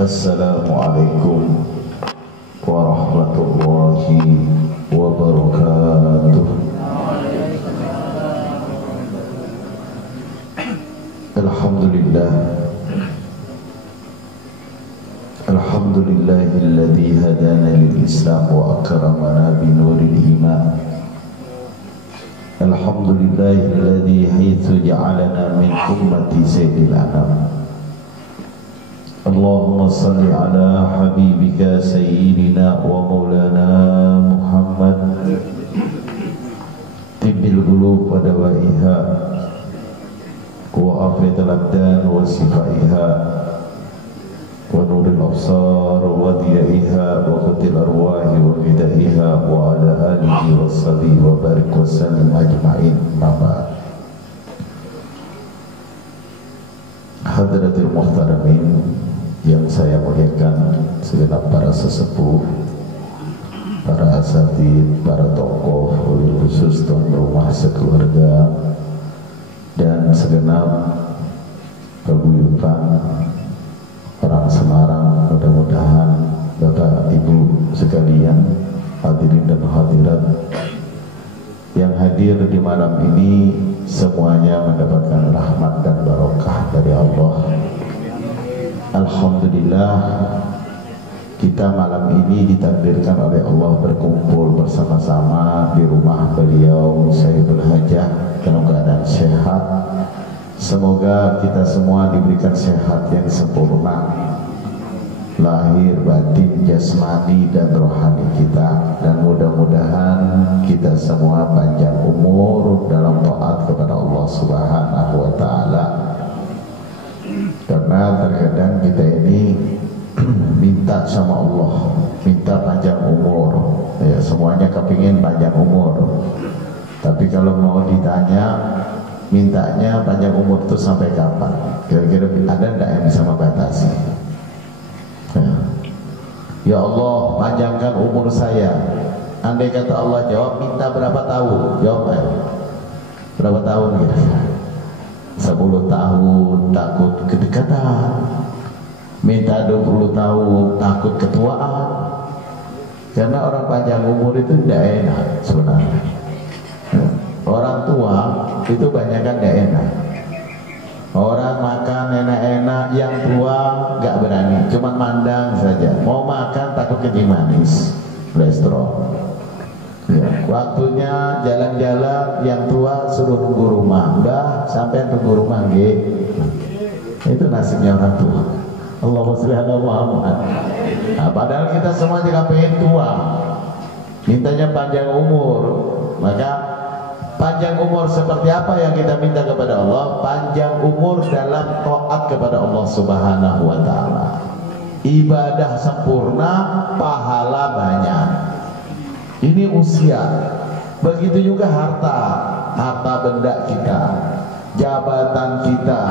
Assalamualaikum warahmatullahi wabarakatuh. Alhamdulillah, alhamdulillahilladzi hadana lil Islam wa akramana bi nuril iman. Alhamdulillahilladzi haitsu ja'alana min ummati sayyidil anam. Allahumma salli ala habibika sayyidina wa maulana Muhammad tibbil qulub wa dawaiha wa afiyatul abdan wa sifaiha wa nuril absar wa diyaiha wa qutil arwahi wa bidaiha wa ala alihi wa sahbihi wa barik wa sallim ajma'in. Mabad hadratil muhtaramin yang saya muliakan, segenap para sesepuh, para asatid, para tokoh, wabil khusus tuan rumah sekeluarga, dan segenap paguyuban orang Semarang. Mudah-mudahan Bapak Ibu sekalian, hadirin dan hadirat yang hadir di malam ini semuanya mendapatkan rahmat dan barokah dari Allah. Alhamdulillah, kita malam ini ditakdirkan oleh Allah berkumpul bersama-sama di rumah beliau Sayyidul Hajah dalam keadaan sehat. Semoga kita semua diberikan sehat yang sempurna, lahir, batin, jasmani dan rohani kita, dan mudah-mudahan kita semua panjang umur dalam taat kepada Allah Subhanahu wa Ta'ala. Karena terkadang kita ini minta sama Allah, minta panjang umur, ya semuanya kepingin panjang umur. Tapi kalau mau ditanya, mintanya panjang umur itu sampai kapan? Kira-kira ada enggak yang bisa membatasi? Ya Allah, panjangkan umur saya. Andai kata Allah jawab, minta berapa tahun? Jawab ya. Berapa tahun kira-kira? 10 tahun takut kedekatan, minta 20 tahun takut ketuaan. Karena orang panjang umur itu tidak enak sebenarnya. Orang tua itu banyak kan tidak enak. Orang makan enak-enak, yang tua gak berani, cuma mandang saja. Mau makan takut kencing manis, kolesterol. Ya, waktunya jalan-jalan, yang tua suruh nunggu rumah. Mbah, sampai nunggu rumah nggih. Itu nasibnya orang tua. Allahumma sholli ala Muhammad. Nah, padahal kita semua juga pengen tua, mintanya panjang umur. Maka panjang umur seperti apa yang kita minta kepada Allah? Panjang umur dalam taat kepada Allah Subhanahu wa Ta'ala. Ibadah sempurna, pahala banyak. Ini usia. Begitu juga harta benda kita, jabatan kita,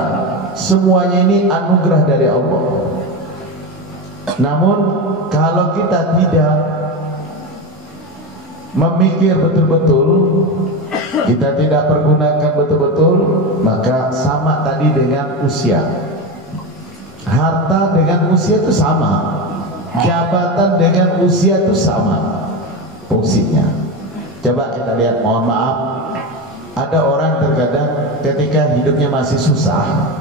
semuanya ini anugerah dari Allah. Namun kalau kita tidak memikir betul-betul, kita tidak pergunakan betul-betul, maka sama tadi dengan usia. Harta dengan usia itu sama, jabatan dengan usia itu sama fungsinya. Coba kita lihat, mohon maaf, ada orang terkadang ketika hidupnya masih susah,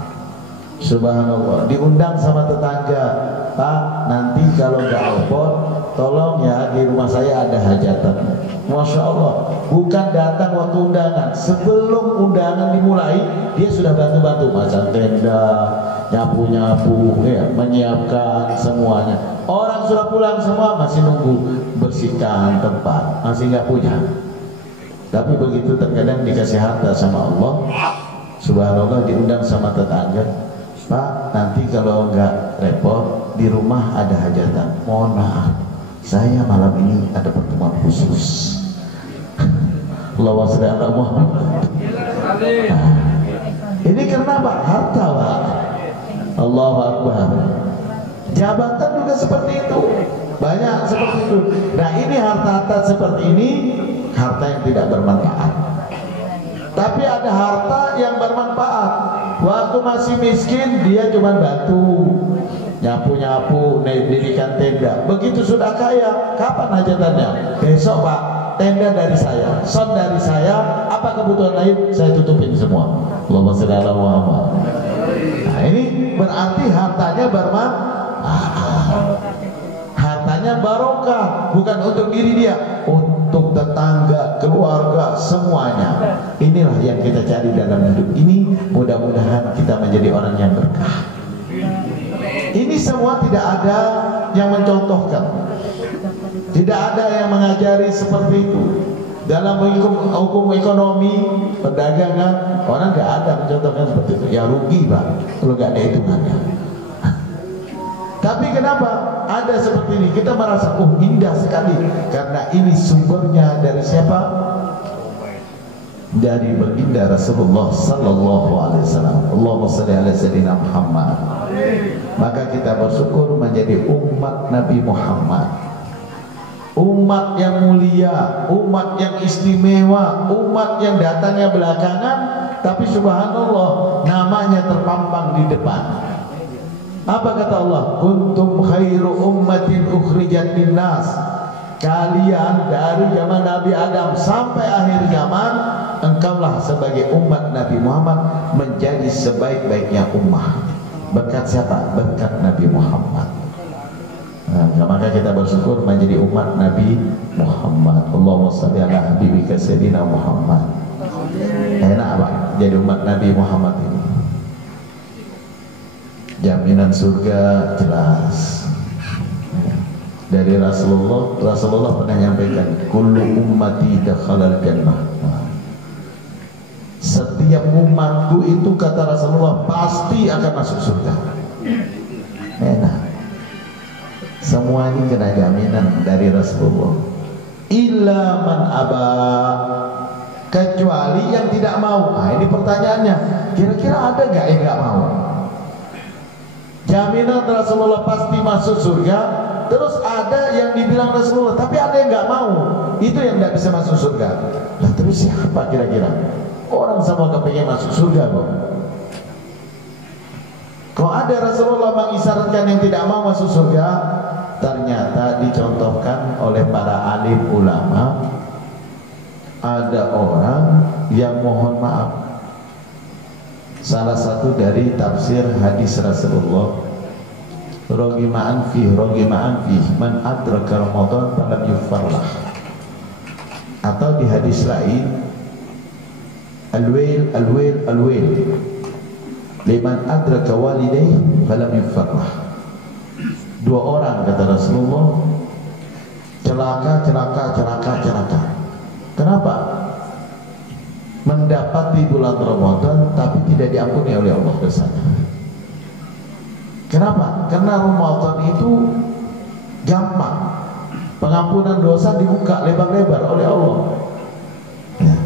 subhanallah, diundang sama tetangga, Pak, nanti kalau nggak repot, tolong ya di rumah saya ada hajatan. Masya Allah, bukan datang waktu undangan, sebelum undangan dimulai dia sudah bantu-bantu macam tenda, nyapu-nyapu, ya, menyiapkan semuanya. Orang sudah pulang semua, masih nunggu bersihkan tempat, masih nggak punya. Tapi begitu terkadang dikasih harta sama Allah, subhanallah, diundang sama tetangga, Pak, nanti kalau nggak repot di rumah ada hajatan, mohon maaf, saya malam ini ada pertemuan khusus. Allahumma sholli ala Muhammad. Ini kenapa? Harta, Pak. Allahu Akbar. Jabatan juga seperti itu, banyak seperti itu. Nah, ini harta-harta seperti ini, harta yang tidak bermanfaat. Tapi ada harta yang bermanfaat. Waktu masih miskin dia cuma bantu, nyapu-nyapu, dirikan tenda. Begitu sudah kaya, kapan hajatannya? Besok Pak, tenda dari saya, son dari saya, apa kebutuhan lain saya tutupin semua. Allahumma shalli ala Muhammad. Nah ini berarti hartanya hartanya barokah, bukan untuk diri dia, untuk tetangga, keluarga, semuanya. Inilah yang kita cari dalam hidup ini. Mudah-mudahan kita menjadi orang yang berkah. Ini semua tidak ada yang mencontohkan, tidak ada yang mengajari seperti itu. Dalam hukum ekonomi, perdagangan, orang nggak ada mencontohkan seperti itu. Ya rugi Pak kalau nggak ada hitungannya. Tapi kenapa ada seperti ini? Kita merasa indah sekali karena ini sumbernya dari siapa? Dari baginda Rasulullah sallallahu alaihi wasallam. Allahumma shalli ala sayyidina Muhammad. Maka kita bersyukur menjadi umat Nabi Muhammad, umat yang mulia, umat yang istimewa, umat yang datangnya belakangan, tapi subhanallah namanya terpampang di depan. Apa kata Allah? Kuntum khairu ummatin ukhrijat linnas. Kalian dari zaman Nabi Adam sampai akhir zaman, engkaulah sebagai umat Nabi Muhammad menjadi sebaik-baiknya ummah. Berkat siapa? Berkat Nabi Muhammad. Nah, maka kita bersyukur menjadi umat Nabi Muhammad. Allahumma shalli ala habibika sayyidina Muhammad. Enak Pak jadi umat Nabi Muhammad ini. Jaminan surga jelas. Dari Rasulullah pernah menyampaikan, kullu ummati dakhalal jannah. Setiap umatku itu kata Rasulullah pasti akan masuk surga. Enak. Semua ini kena jaminan dari Rasulullah. Illa man aba, kecuali yang tidak mau. Nah ini pertanyaannya, kira-kira ada gak yang gak mau? Jaminan Rasulullah pasti masuk surga. Terus ada yang dibilang Rasulullah, tapi ada yang gak mau. Itu yang gak bisa masuk surga. Nah terus siapa kira-kira? Orang sama kepengen masuk surga kok. Kok ada Rasulullah mengisyaratkan yang tidak mau masuk surga? Ternyata dicontohkan oleh para alim ulama. Ada orang yang mohon maaf, salah satu dari tafsir hadis Rasulullah, rogima'an fih man adraka Ramadan falam yufarlah. Atau di hadis lain, alwail liman adraka walidayhi falam yufarlah. Dua orang kata Rasulullah, celaka. Kenapa? Mendapati bulan Ramadan tapi tidak diampuni oleh Allah dosanya. Kenapa? Karena Ramadan itu gampang, pengampunan dosa dibuka lebar-lebar oleh Allah ya.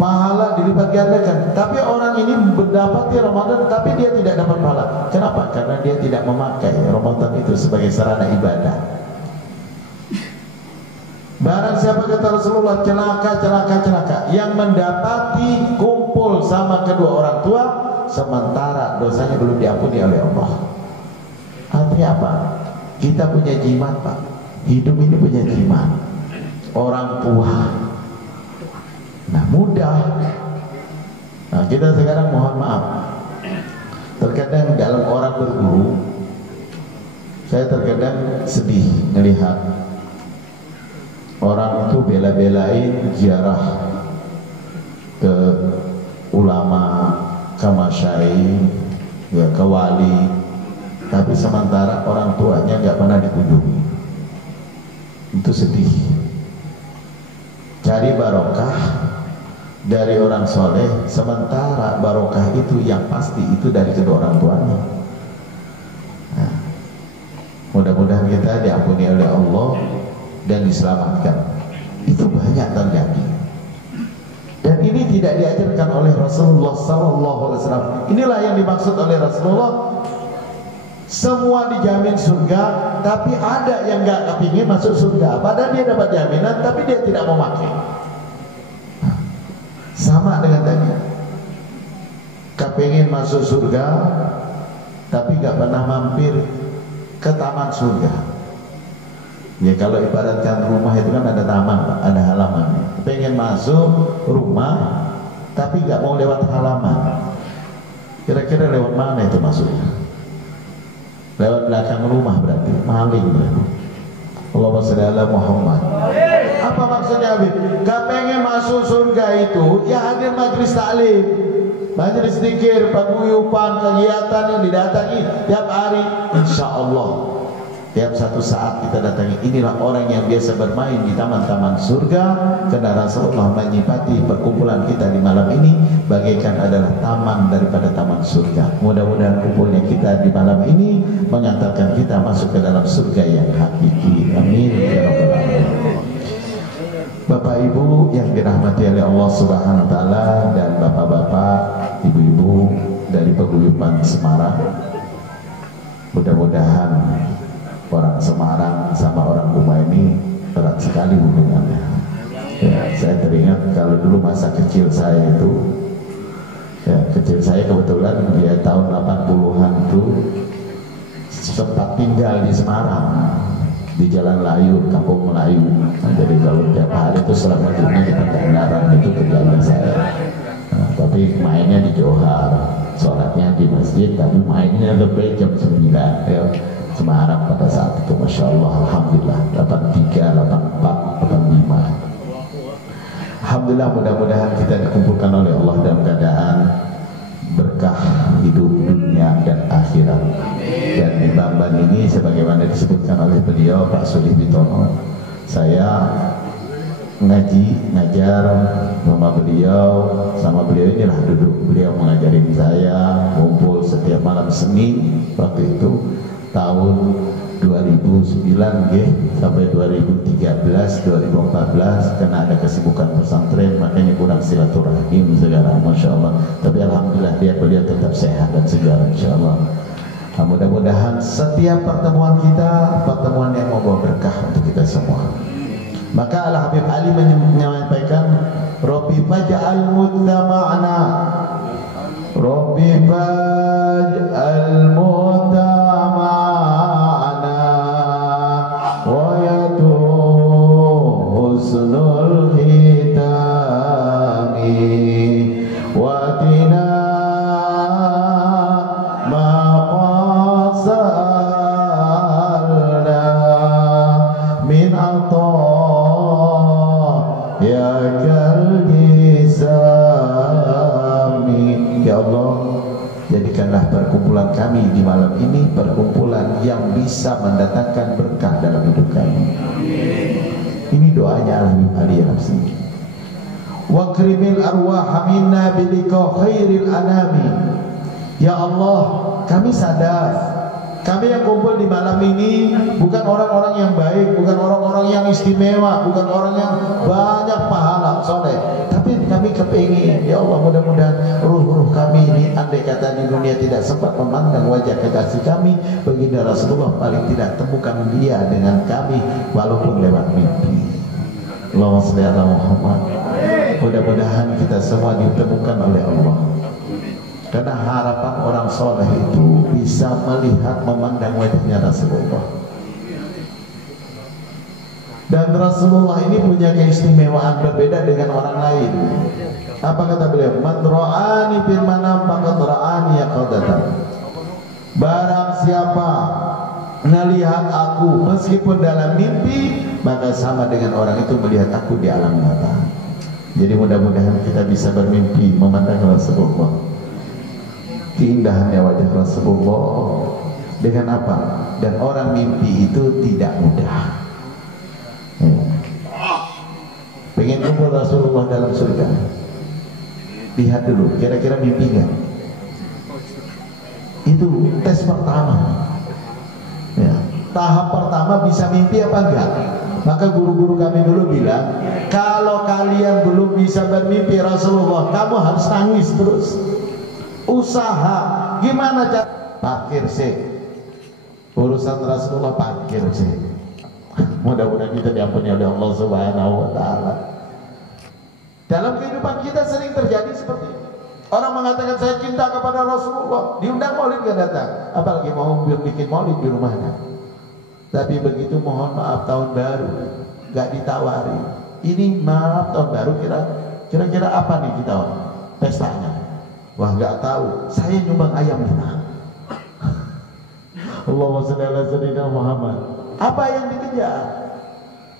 Pahala dilipat gandakan. Tapi orang ini mendapati Ramadan tapi dia tidak dapat pahala. Kenapa? Karena dia tidak memakai Ramadan itu sebagai sarana ibadah. Barang siapa kata Rasulullah celaka yang mendapati kumpul sama kedua orang tua sementara dosanya belum diampuni oleh Allah. Artinya apa? Kita punya jimat Pak. Hidup ini punya jimat. Orang tua. Nah mudah. Nah kita sekarang mohon maaf. Terkadang dalam orang berguru, saya terkadang sedih melihat orang itu bela-belain ziarah ke ulama, ke masyai, ya, ke wali, tapi sementara orang tuanya nggak pernah dikunjungi. Itu sedih. Cari barokah dari orang soleh, sementara barokah itu yang pasti itu dari kedua orang tuanya. Nah, mudah-mudahan kita diampuni oleh Allah dan diselamatkan. Itu banyak terjadi. Dan ini tidak diajarkan oleh Rasulullah SAW. Inilah yang dimaksud oleh Rasulullah. Semua dijamin surga, tapi ada yang nggak kepingin masuk surga. Padahal dia dapat jaminan, tapi dia tidak mau pakai. Sama dengan tadi. Kepingin masuk surga, tapi nggak pernah mampir ke taman surga. Ya kalau ibaratkan rumah itu kan ada taman, Pak, ada halaman. Pengen masuk rumah tapi nggak mau lewat halaman. Kira-kira lewat mana itu masuknya? Lewat belakang rumah berarti maling berarti. Allahumma shalli ala Muhammad. Apa maksudnya Habib? Gak pengen masuk surga itu ya hadir majlis taklim, majlis zikir, paguyuban, kegiatan yang didatangi tiap hari. Insya Allah tiap satu saat kita datangi. Inilah orang yang biasa bermain di taman-taman surga, karena Rasulullah menyifati perkumpulan kita di malam ini bagaikan adalah taman daripada taman surga. Mudah-mudahan kumpulnya kita di malam ini mengantarkan kita masuk ke dalam surga yang hakiki. Amin ya rabbal alamin. Bapak Ibu yang dirahmati oleh Allah Subhanahu wa taala, dan bapak-bapak, ibu-ibu dari paguyuban Semarang, mudah-mudahan orang Semarang sama orang Kuma ini erat sekali hubungannya. Ya, saya teringat kalau dulu masa kecil saya itu, ya kecil saya kebetulan ya tahun 80-an itu sempat tinggal di Semarang, di Jalan Layu, Kampung Melayu. Nah, jadi kalau tiap hari itu selama hidupnya di Pendandaran itu kerjaan saya. Nah, tapi mainnya di Johar, sholatnya di masjid, tapi mainnya lebih jam 9 ya. Semarang pada saat itu, Masya Allah, Alhamdulillah, 83, 84, 85. Alhamdulillah, mudah-mudahan kita dikumpulkan oleh Allah dalam keadaan berkah hidup dunia dan akhirat. Dan di Bamban ini sebagaimana disebutkan oleh beliau Pak Sulih Bitono, saya ngajar sama beliau, inilah duduk beliau mengajarin saya, ngumpul setiap malam Senin waktu itu tahun 2009 sampai 2013, 2014 karena ada kesibukan pesantren, makanya kurang silaturahim sekarang, Masya Allah. Tapi Alhamdulillah beliau tetap sehat dan segar, Insya Allah. Nah, mudah-mudahan setiap pertemuan kita pertemuan yang membawa berkah untuk kita semua. Maka Al Habib Ali menyampaikan, Rabbi faj'al muttama'na, Rabbi faj'al muttama'na wa yatu husnul hitami wa tina maqasalna min atta ya kalgisami. Ya Allah, jadikanlah perkumpulan kami di malam ini perkumpulan yang bisa mendatangkan berkah dalam hidup kami. Ini doanya Al-Habib Ali Al-Habsyi. Wa krimil arwah minna bilika khairil anami. Ya Allah, kami sadar kami yang kumpul di malam ini bukan orang-orang yang baik, bukan orang-orang yang istimewa, bukan orang yang banyak pahala soleh, tapi kami kepingin, ya Allah, mudah-mudahan ruh-ruh kami ini andai kata di dunia tidak sempat memandang wajah kekasih kami, baginda Rasulullah, paling tidak temukan dia dengan kami walaupun lewat mimpi. Allahumma shalli ala Muhammad. Mudah-mudahan kita semua ditemukan oleh Allah, karena harapan orang soleh itu bisa melihat, memandang wajahnya Rasulullah. Dan Rasulullah ini punya keistimewaan berbeda dengan orang lain. Apa kata beliau? Man ra'ani fil manam faqad ra'ani yaqadatan. Barang siapa melihat aku meskipun dalam mimpi, maka sama dengan orang itu melihat aku di alam nyata. Jadi mudah-mudahan kita bisa bermimpi memandang Rasulullah, keindahannya wajah Rasulullah. Dengan apa? Dan orang mimpi itu tidak mudah. Pengen kumpul Rasulullah dalam surga, lihat dulu kira-kira mimpi nggak? Itu tes pertama ya. Tahap pertama bisa mimpi apa enggak? Maka guru-guru kami dulu bilang, kalau kalian belum bisa bermimpi Rasulullah, kamu harus nangis terus. Usaha gimana cara parkir sih urusan Rasulullah, parkir sih. Mudah-mudahan kita diampuni oleh Allah Subhanahu wa taala. Dalam kehidupan kita sering terjadi seperti ini. Orang mengatakan saya cinta kepada Rasulullah, diundang maulid gak datang, apalagi mau bikin maulid di rumahnya. Tapi begitu mohon maaf tahun baru gak ditawari. Ini maaf tahun baru kira-kira apa nih kita pestanya? Wah gak tahu, saya nyumbang ayam kita. Allahumma shalli ala sayyidina Muhammad. Apa yang dikejar?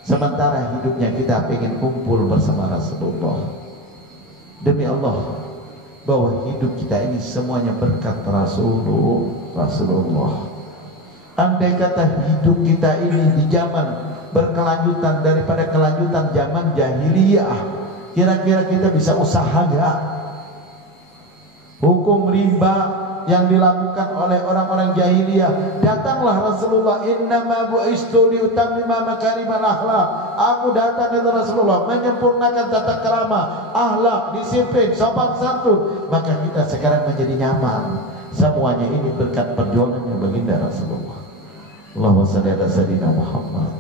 Sementara hidupnya kita ingin kumpul bersama Rasulullah. Demi Allah, bahwa hidup kita ini semuanya berkat Rasulullah. Andai kata hidup kita ini di zaman berkelanjutan daripada kelanjutan zaman jahiliyah, kira-kira kita bisa usaha gak? Hukum riba yang dilakukan oleh orang-orang jahiliyah, datanglah Rasulullah, innama bu'istu liutammima makarimal akhlak. Aku datang dari Rasulullah menyempurnakan tata krama, akhlak, disiplin, sopan santun. Maka kita sekarang menjadi nyaman. Semuanya ini berkat perjuangannya baginda Rasulullah. Allahumma shalli ala sayyidina Muhammad.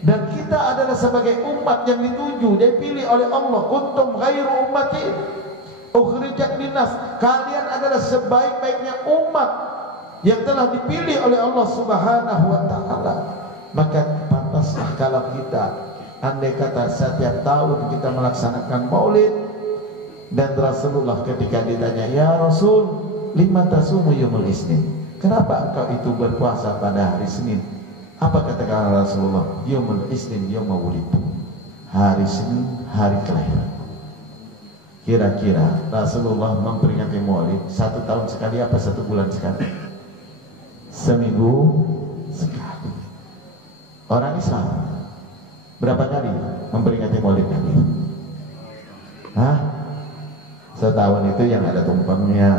Dan kita adalah sebagai umat yang dituju, dipilih oleh Allah. Kuntum khairu ummatin ukhrijat linnas. Kalian adalah sebaik-baiknya umat yang telah dipilih oleh Allah Subhanahu wa taala. Maka pantaslah kalau kita, andai kata setiap tahun kita melaksanakan maulid, dan Rasulullah ketika ditanya, ya Rasul, lima tasumu yaumul isnin, kenapa engkau itu berpuasa pada hari Senin? Apa kata Rasulullah? Yaumul isnin yauma wulidu, hari Senin hari kelahiran. Kira-kira Rasulullah memperingati maulid 1 tahun sekali apa 1 bulan sekali? Seminggu sekali. Orang Islam berapa kali memperingati maulid Nabi? Hah? Setahun itu yang ada tumpengnya.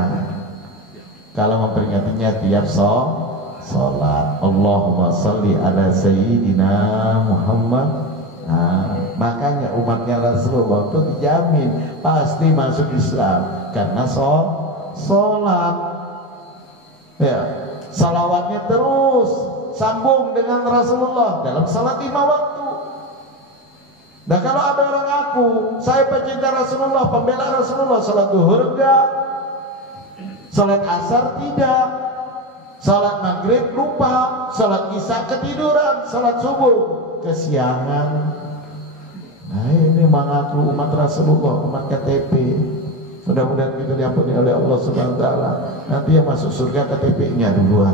Kalau memperingatinya tiap sholat, Allahumma sholli ala sayyidina Muhammad. Nah, makanya umatnya Rasulullah itu dijamin pasti masuk Islam karena sholat. Ya, salawatnya terus sambung dengan Rasulullah dalam salat 5 waktu. Nah, kalau ada orang ngaku saya pecinta Rasulullah, pembela Rasulullah, salat duhur enggak, salat asar tidak, salat maghrib lupa, salat isya ketiduran, salat subuh kesiangan. Nah, ini mengaku umat Rasulullah, umat KTP. Mudah-mudahan kita diampuni oleh Allah Subhanahu wa taala. Nanti yang masuk surga KTP-nya duluan.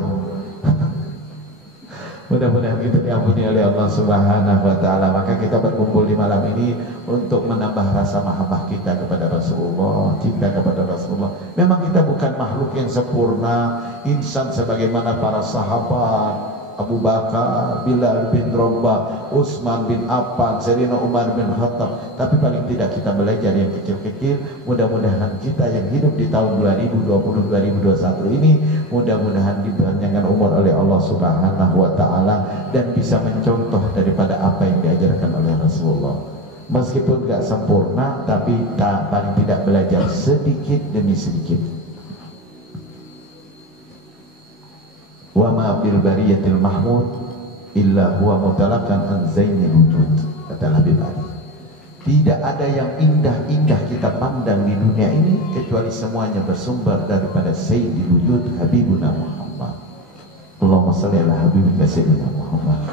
Mudah-mudahan kita diampuni oleh Allah Subhanahu wa taala. Maka kita berkumpul di malam ini untuk menambah rasa mahabbah kita kepada Rasulullah, cinta kepada Rasulullah. Memang kita bukan makhluk yang sempurna, insan sebagaimana para sahabat Abu Bakar, Bilal bin Rabah, Utsman bin Affan, Sayyidina Umar bin Khattab. Tapi paling tidak kita belajar yang kecil-kecil. Mudah-mudahan kita yang hidup di tahun 2020-2021 ini, mudah-mudahan dipanjangkan umur oleh Allah Subhanahu wa taala dan bisa mencontoh daripada apa yang diajarkan oleh Rasulullah. Meskipun gak sempurna, tapi paling tidak belajar sedikit demi sedikit. Wa ma bil bariyatil mahmud illa huwa mutalakan an zainil wujud, kata Habib Ali. Tidak ada yang indah-indah kita pandang di dunia ini kecuali semuanya bersumber daripada sayyidil wujud Habibuna Muhammad. Allahumma shalli ala habibika sayyidina Muhammad.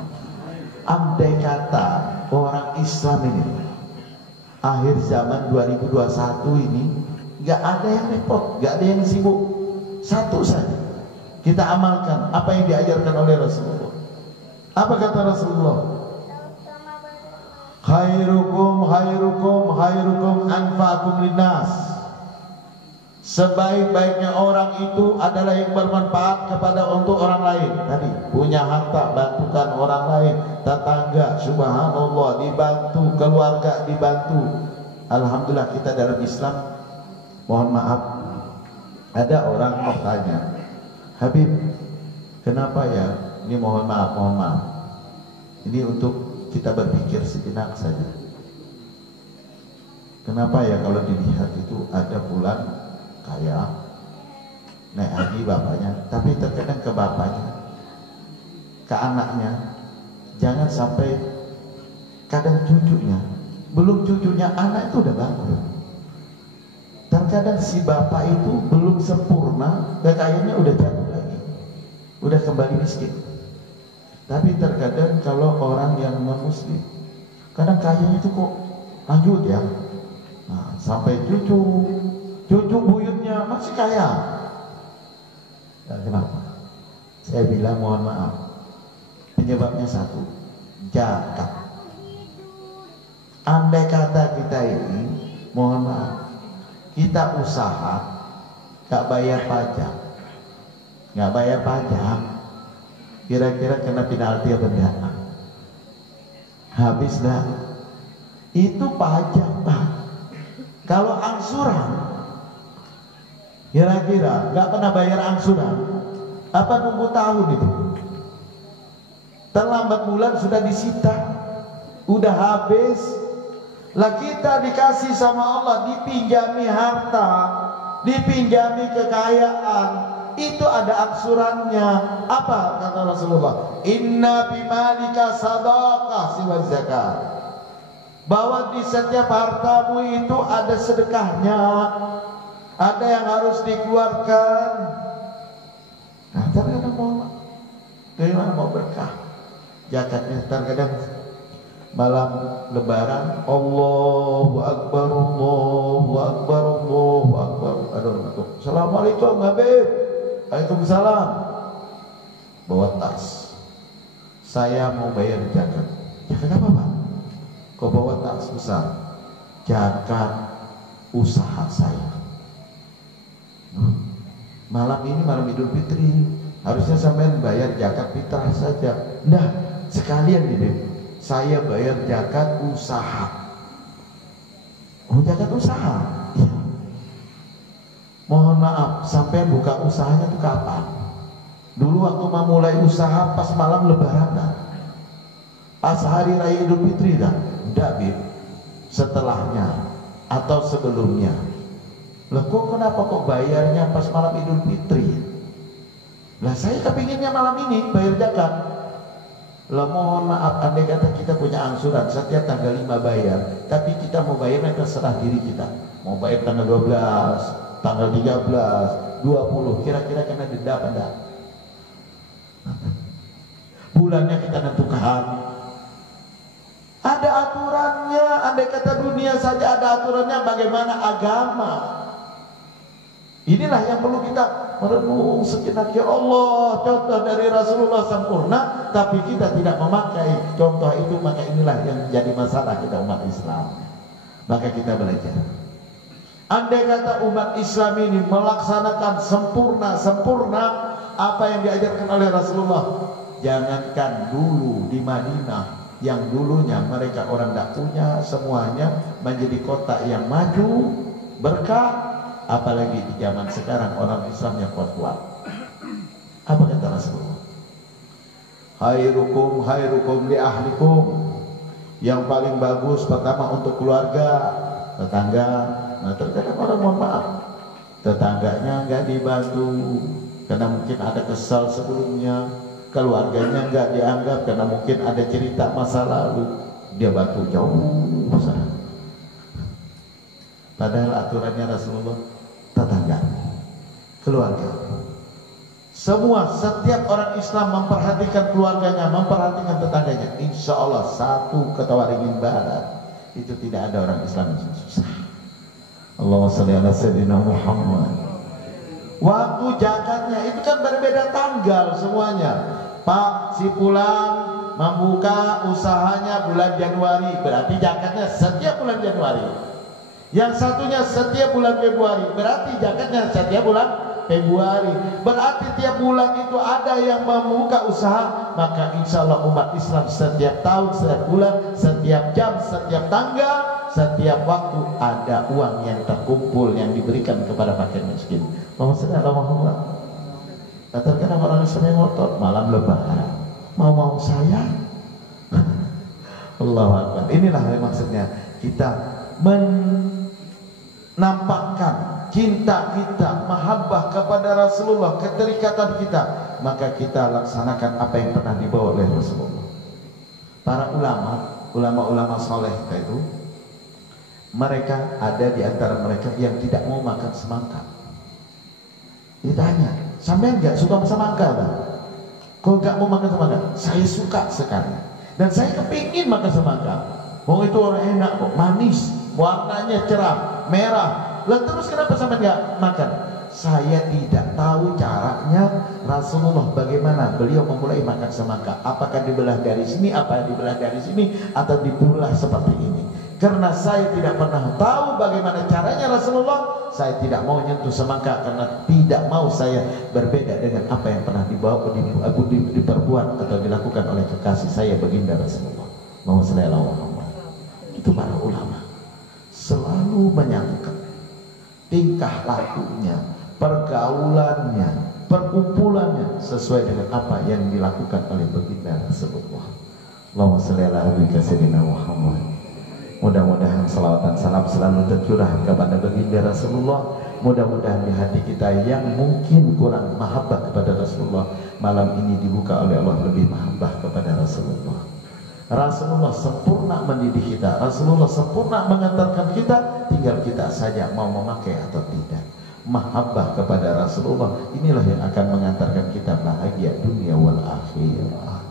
Andai kata orang Islam ini akhir zaman 2021 ini gak ada yang repot, gak ada yang sibuk, satu saja kita amalkan apa yang diajarkan oleh Rasulullah. Apa kata Rasulullah? Khairukum anfa'akum linnas. Sebaik-baiknya orang itu adalah yang bermanfaat kepada untuk orang lain. Tadi punya harta bantukan orang lain, tetangga subhanallah dibantu, keluarga dibantu. Alhamdulillah kita dalam Islam. Mohon maaf, ada orang mau tanya, Habib, kenapa ya? Ini mohon maaf. Ini untuk kita berpikir sejenak saja. Kenapa ya kalau dilihat itu ada bulan kaya, naik haji bapaknya, tapi terkadang ke bapaknya, ke anaknya, jangan sampai kadang cucunya, belum cucunya anak itu udah bangkrut. Terkadang si bapak itu belum sempurna, kekayaannya udah jatuh lagi, udah kembali miskin. Tapi terkadang kalau orang yang non-muslim, kadang kayanya itu kok lanjut ya. Nah, sampai cucu buyutnya masih kaya. Nah, kenapa? Saya bilang mohon maaf, penyebabnya satu, zakat. Andai kata kita ini, mohon maaf, kita usaha gak bayar pajak, kira-kira kena penalti apa enggak? Habis dah. Itu pajak, Pak. Kalau angsuran, kira-kira gak pernah bayar angsuran, apa nunggu tahun itu? Terlambat bulan sudah disita, udah habis. Lah kita dikasih sama Allah, dipinjami harta, dipinjami kekayaan, itu ada angsurannya. Apa kata Rasulullah? Inna bimalika sadaqah siwa zakat. Bahwa di setiap hartamu itu ada sedekahnya, ada yang harus dikeluarkan. Nah, terkadang mau dari mana mau berkah? Zakatnya terkadang malam lebaran, Allahu Akbar, Allahu Akbar, Allahu Akbar. Aduh, Assalamualaikum Habib. Waalaikumsalam. Bawa tas. Saya mau bayar zakat. Zakat apa, Pak? Kau bawa tas besar. Zakat usaha saya. Malam ini malam Idul Fitri, harusnya sampean bayar zakat fitrah saja. Nah, sekalian ini saya bayar zakat usaha. Oh, zakat usaha? Iya. Mohon maaf, sampai buka usahanya itu kapan? Dulu waktu mau mulai usaha pas malam lebaran dah? Pas hari raya Idul Fitri dah? Enggak, Bib. Setelahnya atau sebelumnya. Lah kok kenapa kok bayarnya pas malam Idul Fitri? Lah saya kepinginnya malam ini bayar zakat. Lah mohon maaf, andai kata kita punya angsuran setiap tanggal 5 bayar, tapi kita mau bayarnya terserah diri kita. Mau bayar tanggal 12, tanggal 13, 20, kira-kira kena denda apa enggak? Bulannya kita tentukan. Ada aturannya, andai kata dunia saja ada aturannya, bagaimana agama? Inilah yang perlu kita merenung sejenak. Ya Allah, contoh dari Rasulullah sempurna, tapi kita tidak memakai contoh itu, maka inilah yang menjadi masalah kita umat Islam. Maka kita belajar. Andai kata umat Islam ini melaksanakan sempurna apa yang diajarkan oleh Rasulullah, jangankan dulu di Madinah yang dulunya mereka orang tidak punya, semuanya menjadi kota yang maju, berkah. Apalagi di zaman sekarang orang Islam yang kuat-kuat. Apa kata Rasulullah? Khairukum li ahlikum. Yang paling bagus pertama untuk keluarga, tetangga. Nah, terkadang orang mohon maaf, tetangganya nggak dibantu karena mungkin ada kesal sebelumnya, keluarganya nggak dianggap karena mungkin ada cerita masa lalu, dia bantu jauh sana. Padahal aturannya Rasulullah, tetangga, keluarga, semua, setiap orang Islam memperhatikan keluarganya, memperhatikan tetangganya, insya Allah satu Ketawaringin Barat itu tidak ada orang Islam yang susah. Allahumma sholli ala sayyidina Muhammad. Waktu zakatnya itu kan berbeda tanggal semuanya. Pak, si pulang membuka usahanya bulan Januari, berarti zakatnya setiap bulan Januari. Yang satunya setiap bulan Februari, berarti zakatnya setiap bulan Februari. Berarti tiap bulan itu ada yang membuka usaha, maka insya Allah umat Islam setiap tahun, setiap bulan, setiap jam, setiap tanggal, setiap waktu ada uang yang terkumpul yang diberikan kepada fakir miskin. Muhammad. Terkadang orang Islam yang ngotot malam lebaran, mau saya. Allahu Akbar. Inilah maksudnya kita menampakkan cinta kita, mahabbah kepada Rasulullah, keterikatan kita, maka kita laksanakan apa yang pernah dibawa oleh Rasulullah. Para ulama soleh itu Mereka ada di antara mereka yang tidak mau makan semangka. Ditanya, sampean nggak suka semangka kan? Kok nggak mau makan semangka? Saya suka sekali, dan saya kepingin makan semangka. Oh itu orang enak kok, manis, warnanya cerah, merah. Lah terus kenapa sampean nggak makan? Saya tidak tahu caranya Rasulullah bagaimana beliau memulai makan semangka. Apakah dibelah dari sini, apa dibelah dari sini, atau dibelah seperti ini? Karena saya tidak pernah tahu bagaimana caranya Rasulullah, saya tidak mau nyentuh semangka karena tidak mau saya berbeda dengan apa yang pernah diperbuat atau dilakukan oleh kekasih saya baginda Rasulullah. Muhammad. Itu para ulama selalu menyangka tingkah lakunya, pergaulannya, perkumpulannya sesuai dengan apa yang dilakukan oleh baginda Rasulullah. Allahumma shalli ala sayyidina Muhammad. Mudah-mudahan salawat dan salam selalu tercurah kepada baginda Rasulullah. Mudah-mudahan di hati kita yang mungkin kurang mahabbah kepada Rasulullah, malam ini dibuka oleh Allah lebih mahabbah kepada Rasulullah. Rasulullah sempurna mendidik kita, Rasulullah sempurna mengantarkan kita, tinggal kita saja mau memakai atau tidak. Mahabbah kepada Rasulullah inilah yang akan mengantarkan kita bahagia dunia wal akhirah.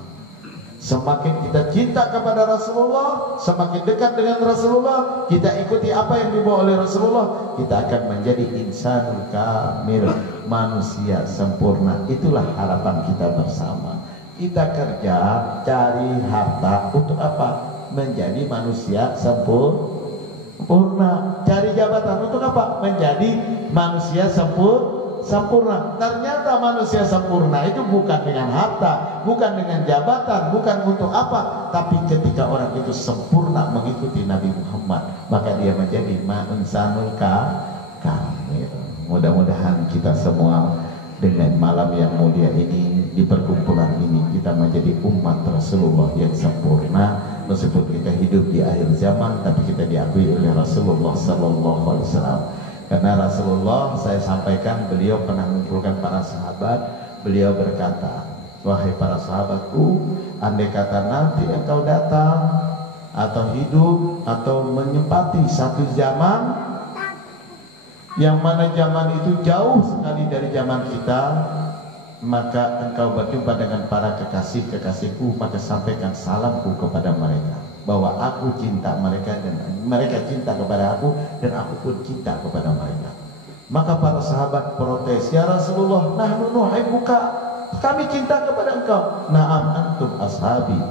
Semakin kita cinta kepada Rasulullah, semakin dekat dengan Rasulullah, kita ikuti apa yang dibawa oleh Rasulullah, kita akan menjadi insan kamil, manusia sempurna. Itulah harapan kita bersama. Kita kerja cari harta untuk apa? Menjadi manusia sempurna. Cari jabatan untuk apa? Menjadi manusia sempurna. Ternyata manusia sempurna itu bukan dengan harta, bukan dengan jabatan, bukan untuk apa, tapi ketika orang itu sempurna mengikuti Nabi Muhammad, maka dia menjadi insanul kamil. Mudah-mudahan kita semua dengan malam yang mulia ini, di perkumpulan ini, kita menjadi umat Rasulullah yang sempurna. Meskipun kita hidup di akhir zaman, tapi kita diakui oleh Rasulullah Sallallahu Alaihi Wasallam. Karena Rasulullah, saya sampaikan, beliau pernah mengumpulkan para sahabat. Beliau berkata, wahai para sahabatku, andai kata nanti engkau datang atau hidup atau menyempati satu zaman yang mana zaman itu jauh sekali dari zaman kita, maka engkau berjumpa dengan para kekasih-kekasihku, maka sampaikan salamku kepada mereka, bahwa aku cinta mereka dan mereka cinta kepada aku, dan aku pun cinta kepada mereka. Maka para sahabat protes, ya Rasulullah, nahnu nuhibbuka, kami cinta kepada engkau. Na'am antum ashabi,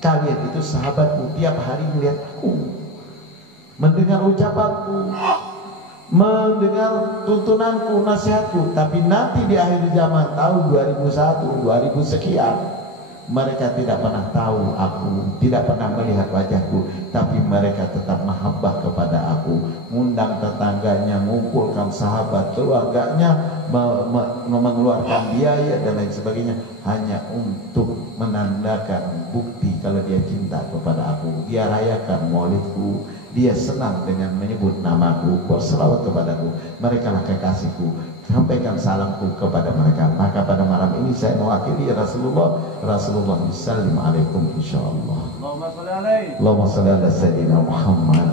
kalian itu sahabatku, tiap hari melihat aku, mendengar ucapanku, mendengar tuntunanku, nasihatku. Tapi nanti di akhir zaman, tahun 2001, 2000 sekian, mereka tidak pernah tahu aku, tidak pernah melihat wajahku, tapi mereka tetap mahabbah kepada aku, mengundang tetangganya, mengumpulkan sahabat, keluarganya, mengeluarkan biaya dan lain sebagainya, hanya untuk menandakan bukti kalau dia cinta kepada aku. Dia rayakan maulidku, dia senang dengan menyebut namaku, berselawat kepadaku. Mereka lah kekasihku, sampaikan salamku kepada mereka. Maka pada malam ini saya mewakili Rasulullah sallallahu alaikum insyaallah. Allahumma shalli ala sayyidina Muhammad.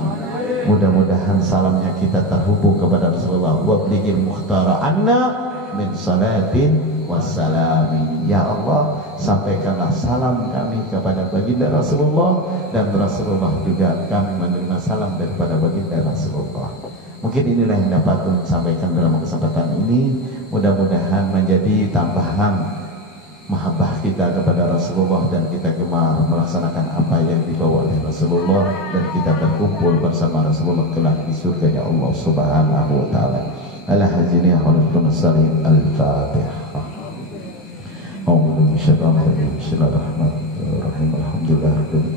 Mudah-mudahan salamnya kita terhubung kepada Rasulullah. Wa bligil muhtara anna min salatin wassalamin. Ya Allah, sampaikanlah salam kami kepada baginda Rasulullah, dan Rasulullah juga kami menerima salam daripada baginda Rasulullah. Mungkin inilah yang dapat saya sampaikan dalam kesempatan ini. Mudah-mudahan menjadi tambahan mahabbah kita kepada Rasulullah, dan kita gemar melaksanakan apa yang dibawa oleh Rasulullah, dan kita berkumpul bersama Rasulullah kelak di surganya Allah Subhanahu wa taala. Ala hazini haulun salim al-Fatihah. Bismillahirrahmanirrahim. Alhamdulillah.